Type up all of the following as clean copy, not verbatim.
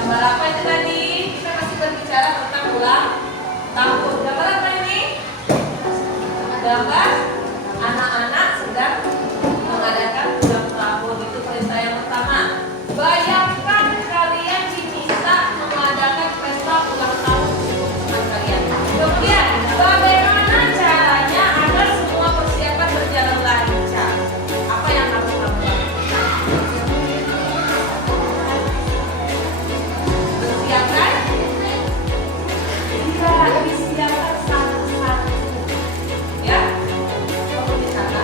Gambar apa itu tadi? Kita masih berbicara tentang ulang tahun. Gambar apa ini? Gambar anak-anak sedang mengadakan ulang tahun. Itu perintah yang pertama. Bayangkan kalian bisa mengadakan pesta ulang tahun untuk teman kalian. Kemudian, bagaimana caranya agar semua persiapan berjalan lancar? Apa yang harus kamu lakukan? Bersiapkan? Iya, disiapkan satu-satu. Ya, kamu di sana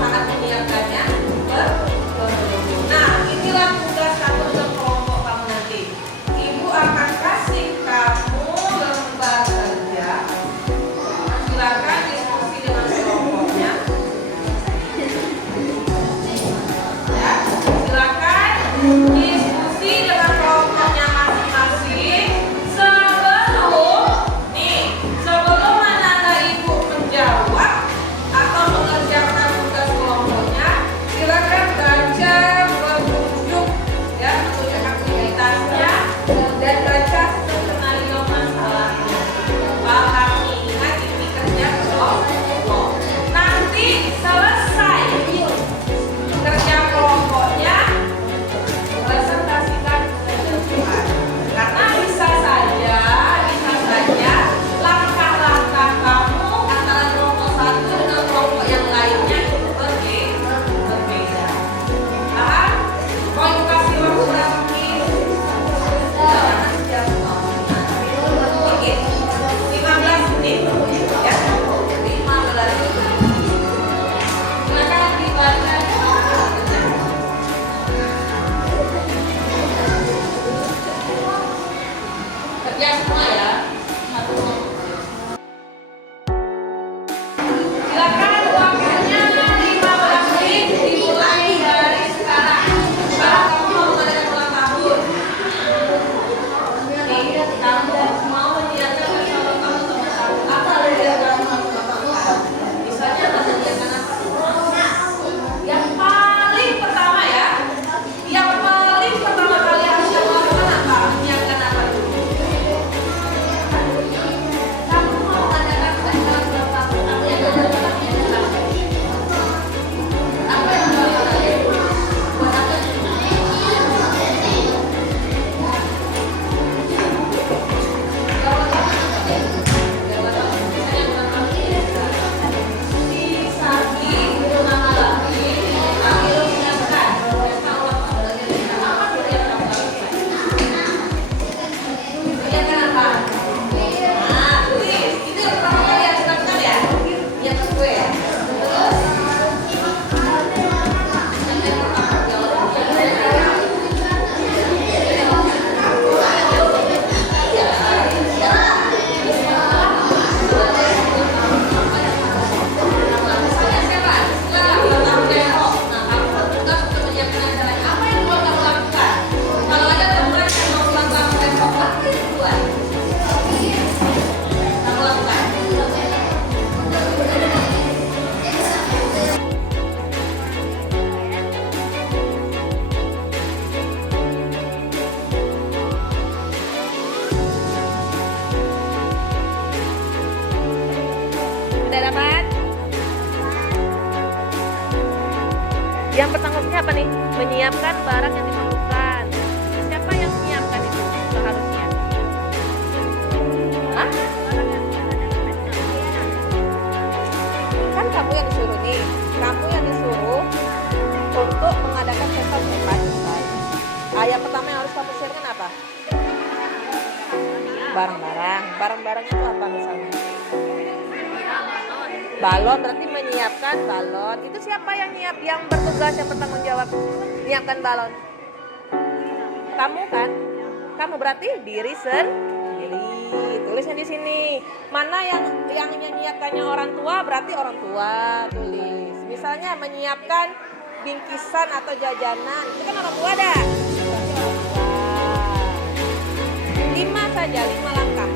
saat menyiapkannya berkelompok. Nah, inilah tugas kamu untuk kelompok kamu nanti. Ibu akan kasih kamu lembar kerja. Silakan diskusi dengan kelompoknya. Ya, silakan diskusi dengan kelompoknya masing-masing. Sebelum anak-anak ibu menjawab atau mengerjakan tugas kelompoknya, silakan baca petunjuk ya, petunjuk aktivitasnya dan baca skenario masalahnya. Pahami, ingat ini kerja kelompok. Nanti selesai kerja kelompoknya, presentasikan ke depan. Karena bisa saja langkah-langkah kamu antara kelompok satu dengan kelompok yang lainnya itu berbeda. Paham? Mau ibu kasih waktu berapa menit? Jangan sejam. Oke, 15 menit. Ya, 15 menit. Silakan dibaca. Kerja semua ya. Satu kelompok. Silakan waktunya 15 menit dimulai dari sekarang. Sekarang kamu mau mengadakan ulang tahun. Nih, kamu mau menyiapkan pesta ulang tahun untuk kamu. Apa yang kamu mau lakukan? Misalnya menyiapkan apa? Yang paling pertama ya. Yang paling pertama kali harus kamu lakukan apa? Menyiapkan apa dulu? Kamu mau mengadakan pesta ulang tahun, kamu yang mengadakan apa yang kamu lakukan? Buat apa? Udah dapat? Yang pertama apa nih? Menyiapkan barang yang diperlukan. Siapa yang menyiapkan itu seharusnya? Hah? Kan kamu yang disuruh nih. Kamu yang disuruh untuk mengadakan pesta surprise. Yang pertama yang harus kamu siapkan apa? Barang-barang. Barang-barangnya itu apa misalnya? Balon, berarti menyiapkan balon. Itu siapa yang yang bertugas, yang bertanggung jawab menyiapkan balon? Kamu kan? Kamu berarti diri sendiri. Tulisnya di sini. Mana yang menyiapkannya orang tua, berarti orang tua. Tulis. Misalnya menyiapkan bingkisan atau jajanan. Itu kan orang tua dah. Berarti orang tua. 5 saja, 5 langkah.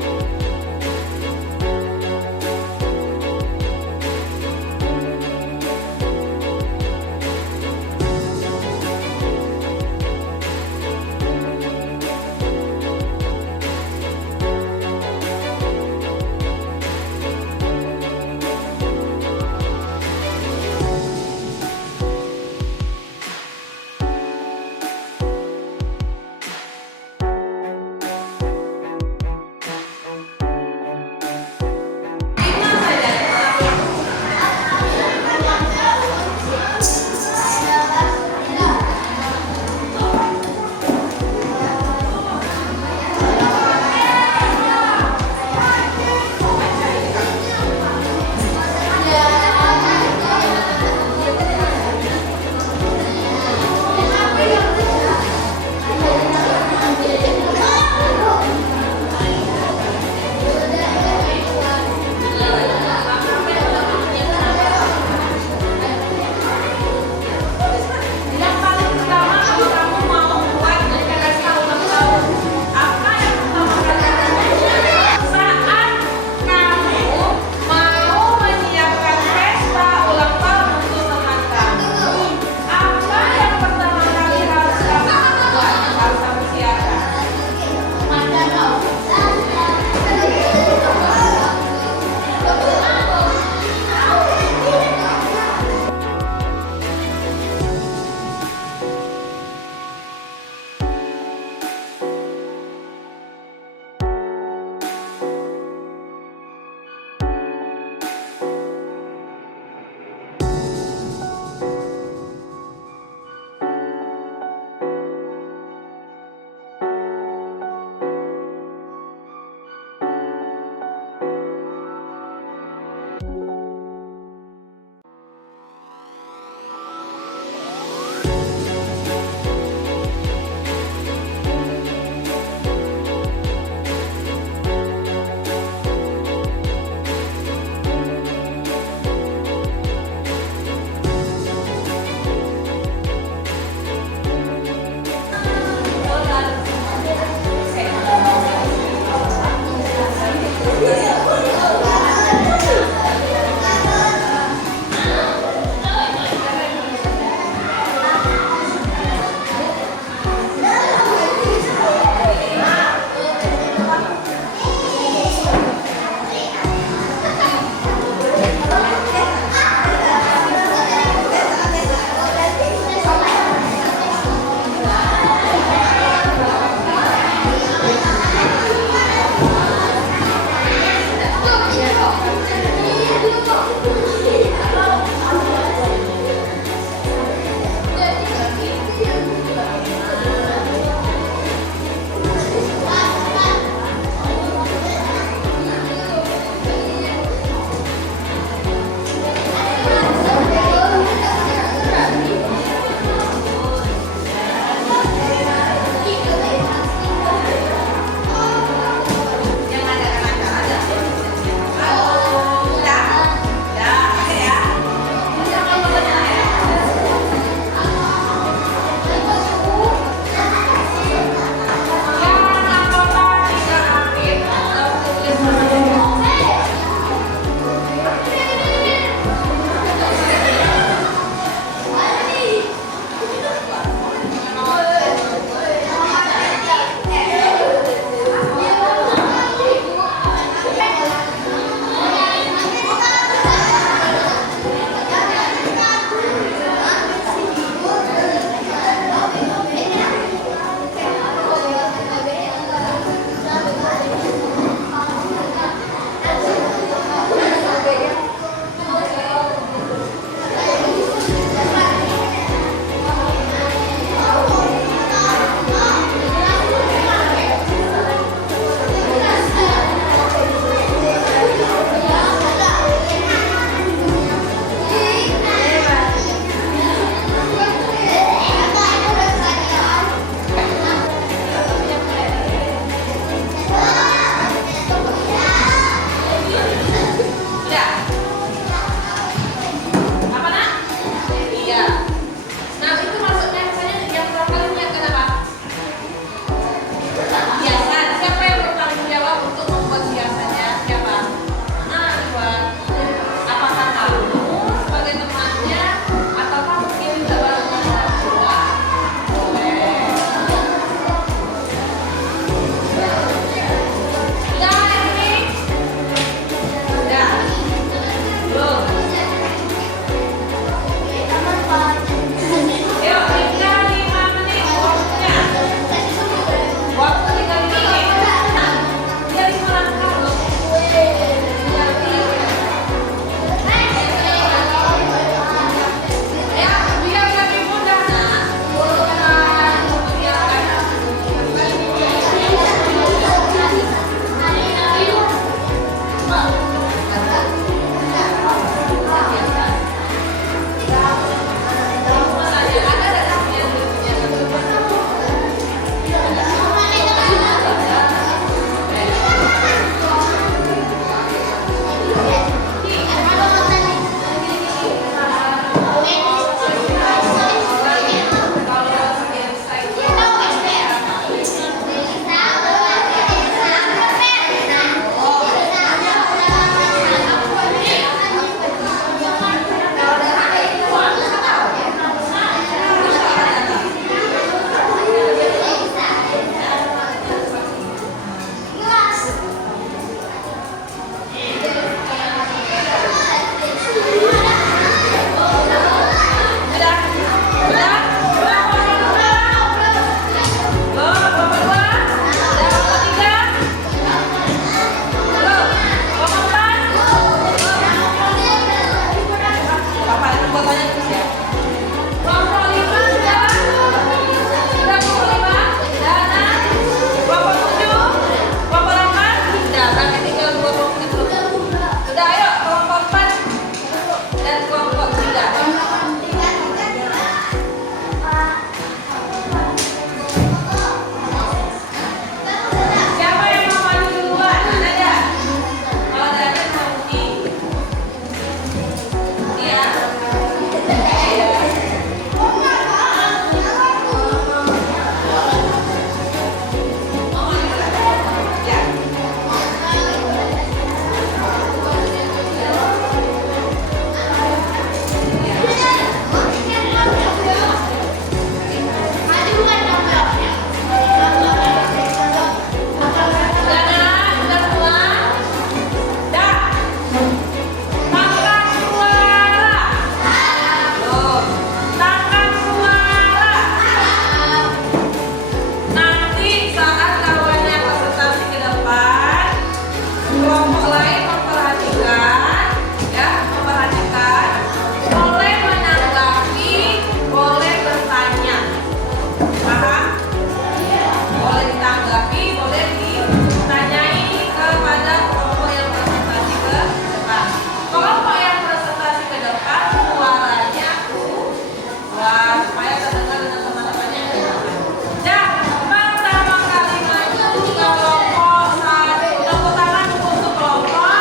menanggapi boleh ditanyai kepada kelompok yang presentasi ke depan. Kelompok yang presentasi ke depan suaranya keluar supaya terdengar dengan teman-teman yang di depan. Dan pertama kali maju kelompok satu, tepuk tangan untuk kelompok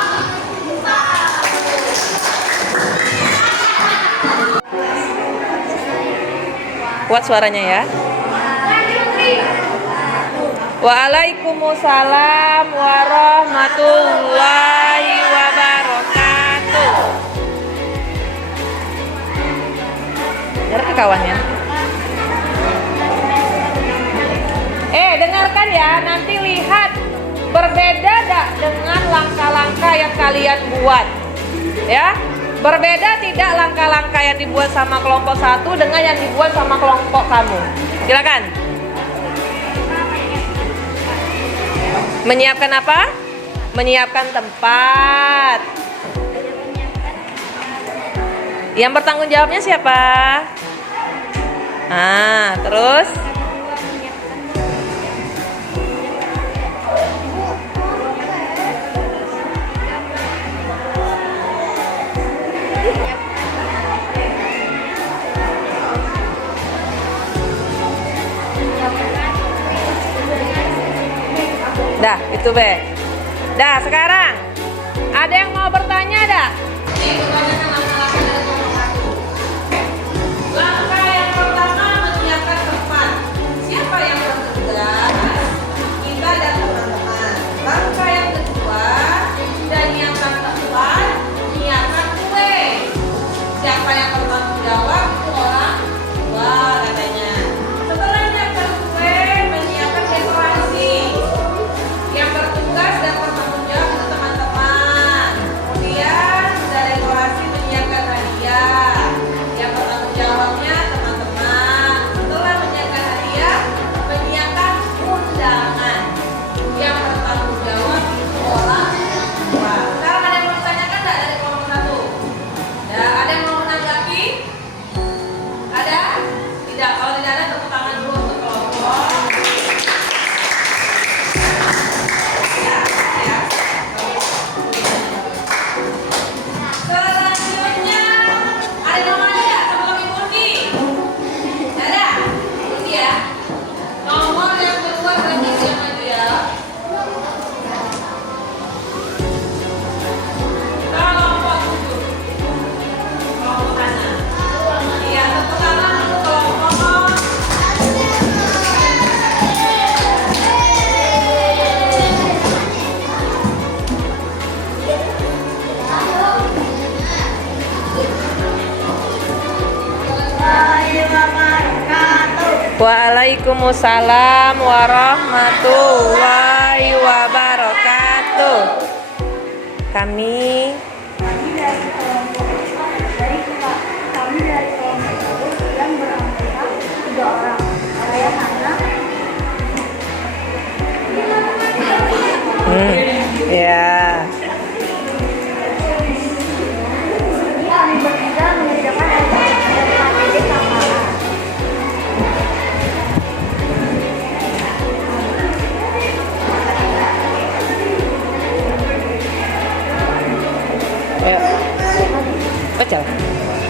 kuat suaranya ya. Waalaikumsalam warahmatullahi wabarakatuh. Dengar kawannya. Dengarkan ya, nanti lihat berbeda tak dengan langkah-langkah yang kalian buat. Ya, berbeda tidak langkah-langkah yang dibuat sama kelompok satu dengan yang dibuat sama kelompok kamu. Silakan. Menyiapkan apa? Menyiapkan tempat. Yang bertanggung jawabnya siapa? Terus? Dah, itu be. Dah, sekarang ada yang mau bertanya dah? Ini pertanyakan langkah-langkah dari kelompok satu. Langkah yang pertama menyiapkan tempat. Siapa yang bertugas? Kita dan teman-teman. Langkah yang kedua sudah nyiapkan tempat, nyiapkan kue. Siapa yang bertanggung jawab? Itu orang tua katanya. Setelah nyiapkan kue, menyiapkan dekorasi. Yang bertugas dan bertanggung jawab itu teman-teman. Kemudian sudah dekorasi menyiapkan hadiah. Yang bertanggung jawabnya teman-teman. Setelah menyiapkan hadiah, menyiapkan undangan. Yang bertanggung jawab itu orang tua. Sekarang ada yang mau ditanyakan nggak dari kelompok satu? Ya, ada yang mau menanggapi? Ada? Tidak. Kalau tidak ada, tepuk tangan dulu untuk kelompok. Selanjutnya ada nomornya nggak sebelum Ibu undi? Nggak ada? Undi ya. Nomor yang kedua berarti yang maju ya. Kelompok 7. Kelompok kanan. Iya, tepuk tangan untuk kelompok. Waalaikumsalam warahmatullahi wabarakatuh. Kami dari kelompok itu yang beranggota 3 orang. Saya Hana. ya. Kami bertiga mengerjakan LKPD Kamara. Ayo. Baca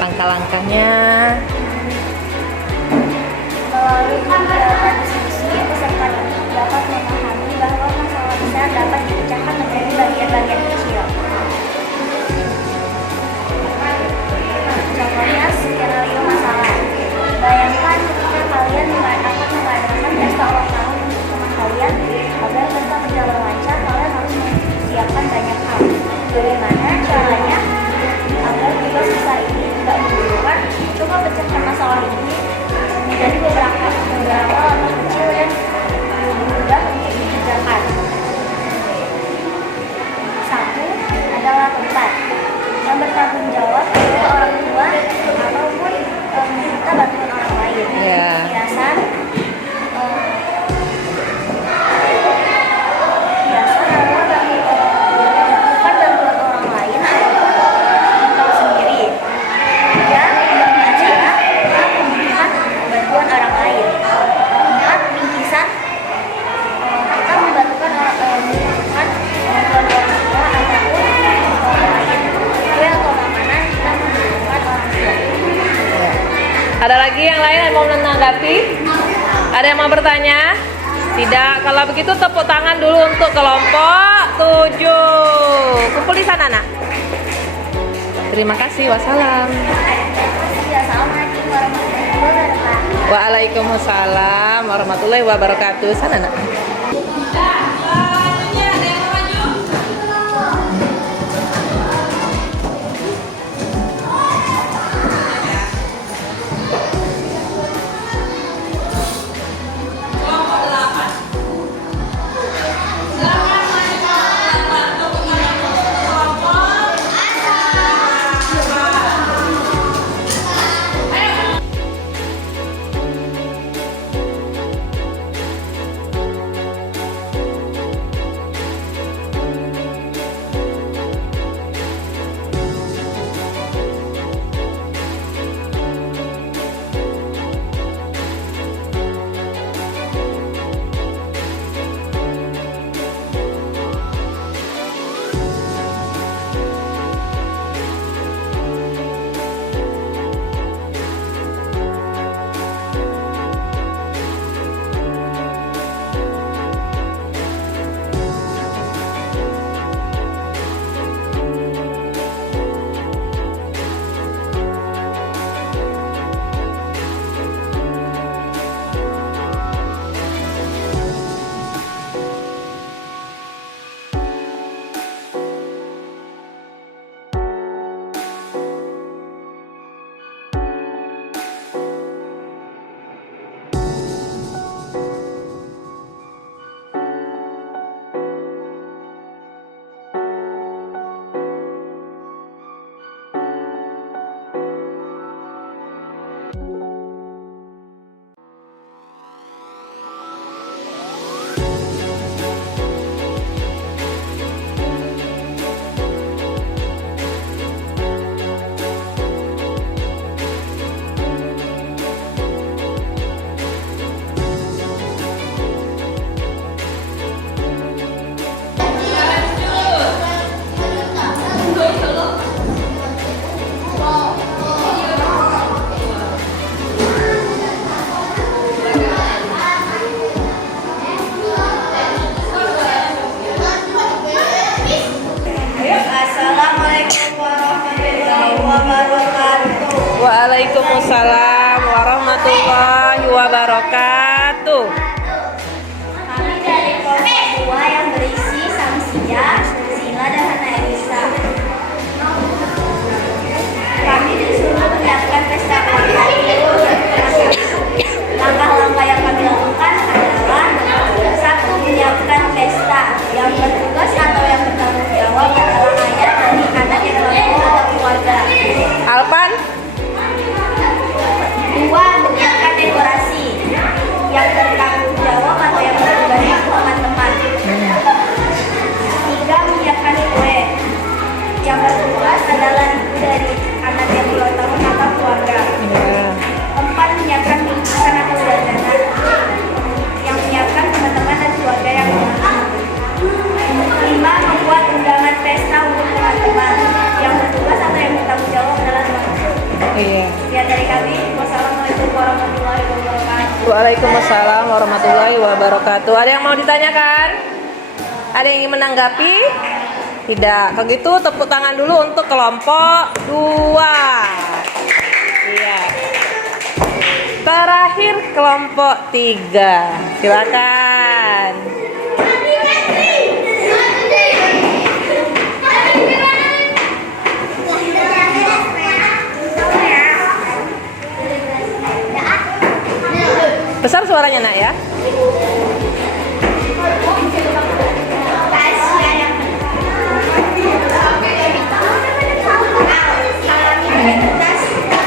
langkah-langkahnya. Melalui kegiatan diskusi, peserta didik dapat memahami bahwa masalah besar dapat dipecahkan menjadi bagian-bagian kecil. Contohnya skenario masalah. Bayangkan ketika kalian akan mengadakan pesta ulang tahun untuk teman kalian, agar pesta berjalan lancar, kalian harus mempersiapkan banyak hal. Bagaimana caranya agar tugas besar ini tidak membingungkan? Coba Ada lagi yang lain yang mau menanggapi? Ada yang mau bertanya? Tidak. Kalau begitu tepuk tangan dulu untuk kelompok 7. Kumpul di sana, Nak. Terima kasih. Wassalam. Assalamualaikum warahmatullahi wabarakatuh. Waalaikumsalam warahmatullahi wabarakatuh. Sana, Nak. Waalaikumsalam warahmatullahi wabarakatuh. Kami dari kelompok 2 yang berisi Samsia, Sila, dan Hana Elisa. Kami disuruh menyiapkan pesta ulang tahun. Langkah-langkah yang kami lakukan adalah: 1. Menyiapkan pesta. Yang bertugas atau yang bertanggung jawab adalah ayah dari anak yang kelompok atau keluarga. Alpan? 2. Menyiapkan dekorasi. Yang bertanggung jawab atau yang bertugas itu teman-teman. 3. Menyiapkan kue. Yang bertugas adalah ibu dari anak yang ulang tahun atau keluarga. 4. Menyiapkan bingkisan atau jajanan. Yang menyiapkan teman-teman dan keluarga yang menonton. 5. Membuat undangan pesta untuk teman-teman. Yang bertugas atau yang bertanggung jawab adalah teman-teman. Iya. Sekian dari kami. Wassalamualaikum warahmatullahi wabarakatuh. Waalaikumsalam warahmatullahi wabarakatuh. Ada yang mau ditanyakan? Ada yang ingin menanggapi? Tidak. Kalau gitu tepuk tangan dulu untuk kelompok 2. Iya. Terakhir kelompok 3. Silakan. Besar suaranya, Nak, ya.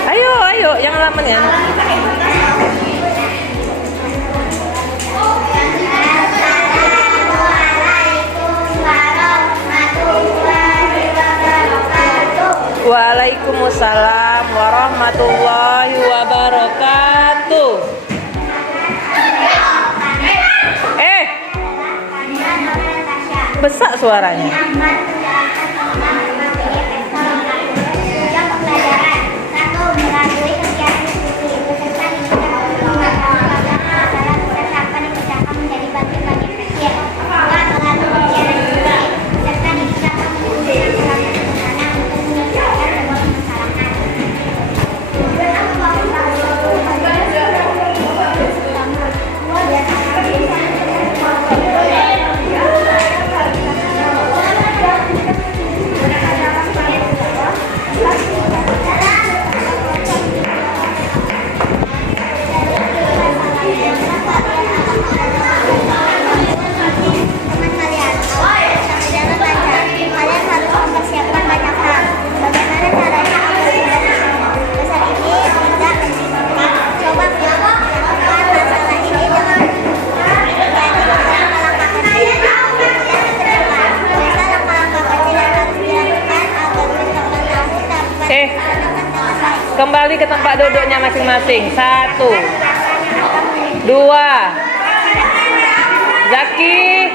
Ayo, ayo, jangan lama ya. Waalaikumsalam warahmatullahi wabarakatuh. Besar suaranya. Pembelajaran 1. Melalui kegiatan diskusi Kembali ke tempat duduknya masing-masing. 1, 2. Zaki.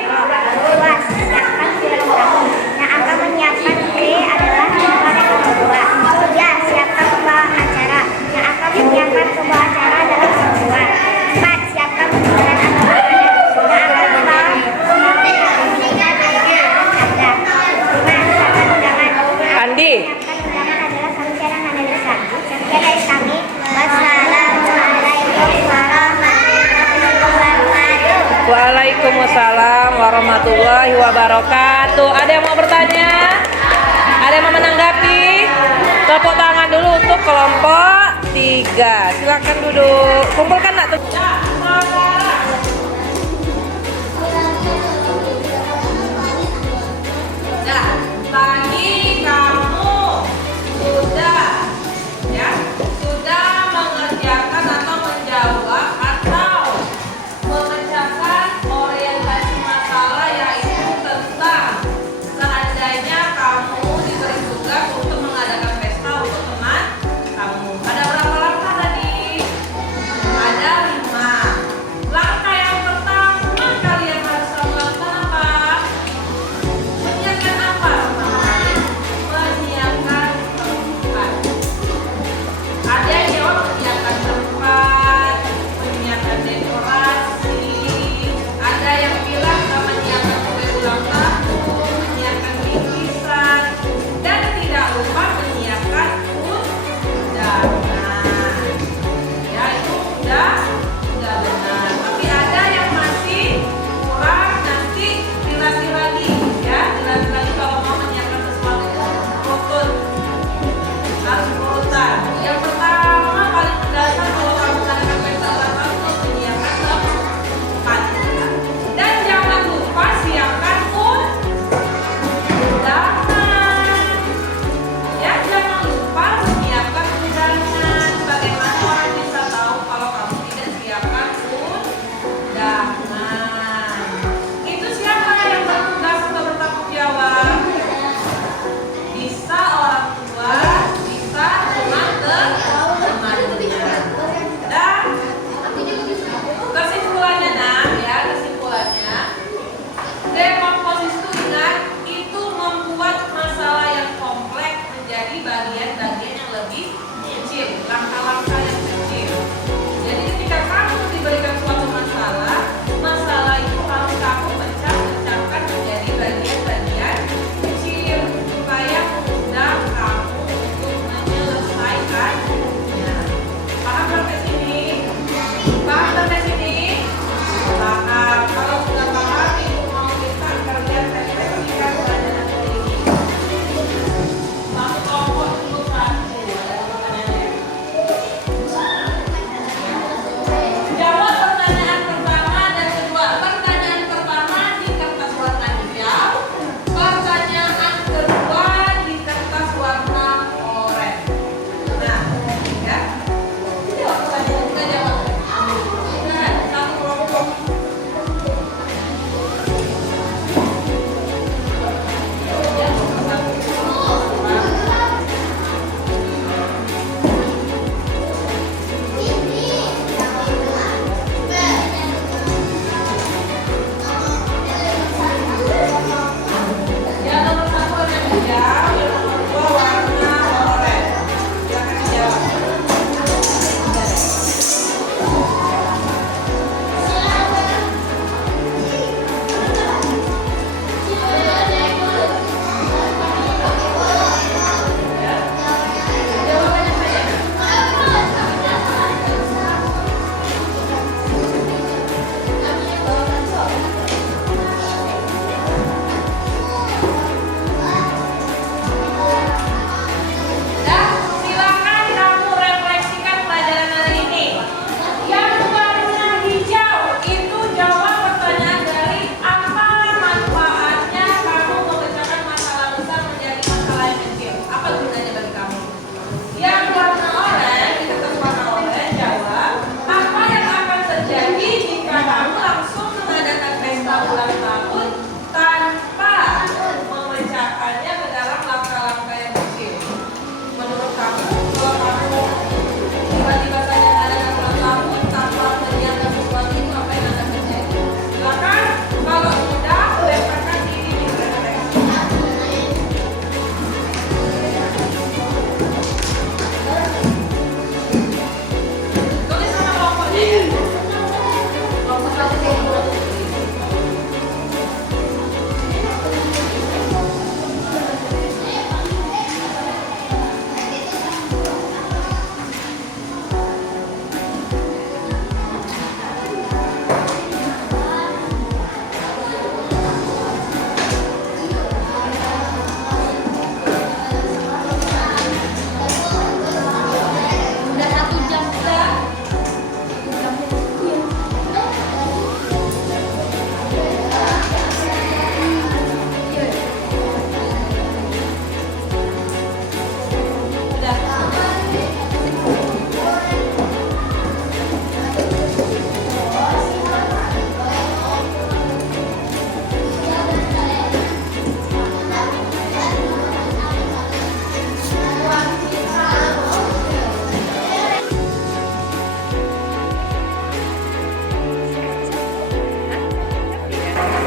Yang akan menyiapkan kue adalah perempuan yang kedua. 3. Siapkan pembawa acara. Yang akan menyiapkan pembawa acara adalah perempuan. 4. Siapkan pembicaraan atau makanan. Yang akan membawa pembicaraan adalah Anda. 5. Siapkan undangan. Andi. Siapkan undangan adalah kami cara analisa. Sekian dari kami. Wassalamualaikum warahmatullahi wabarakatuh. Waalaikumsalam warahmatullahi wabarakatuh. Ada yang mau bertanya? Ada yang mau menanggapi? Tepuk tangan dulu untuk kelompok 3. Silakan duduk. Kumpulkan nak. Nah, tadi kamu sudah mengerjakan atau menjawab atau memecahkan orientasi masalah, yaitu tentang seandainya kamu diberi tugas untuk mengadakan pesta untuk teman kamu. Ada berapa langkah tadi? Ada 5.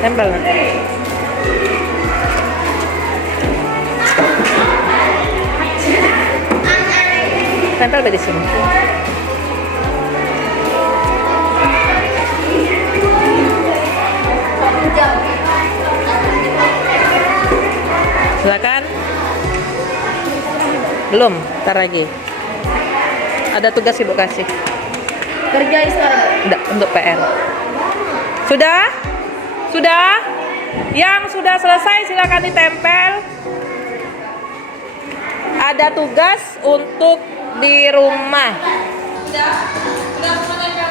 Tempel. Nak. Tempel di sini. Silakan. Belum, ntar lagi. Ada tugas Ibu kasih. Kerjain sekarang. Enggak, untuk PR. Sudah? Sudah? Yang sudah selesai silakan ditempel. Ada tugas untuk di rumah. Sudah? Sudah semua tempel?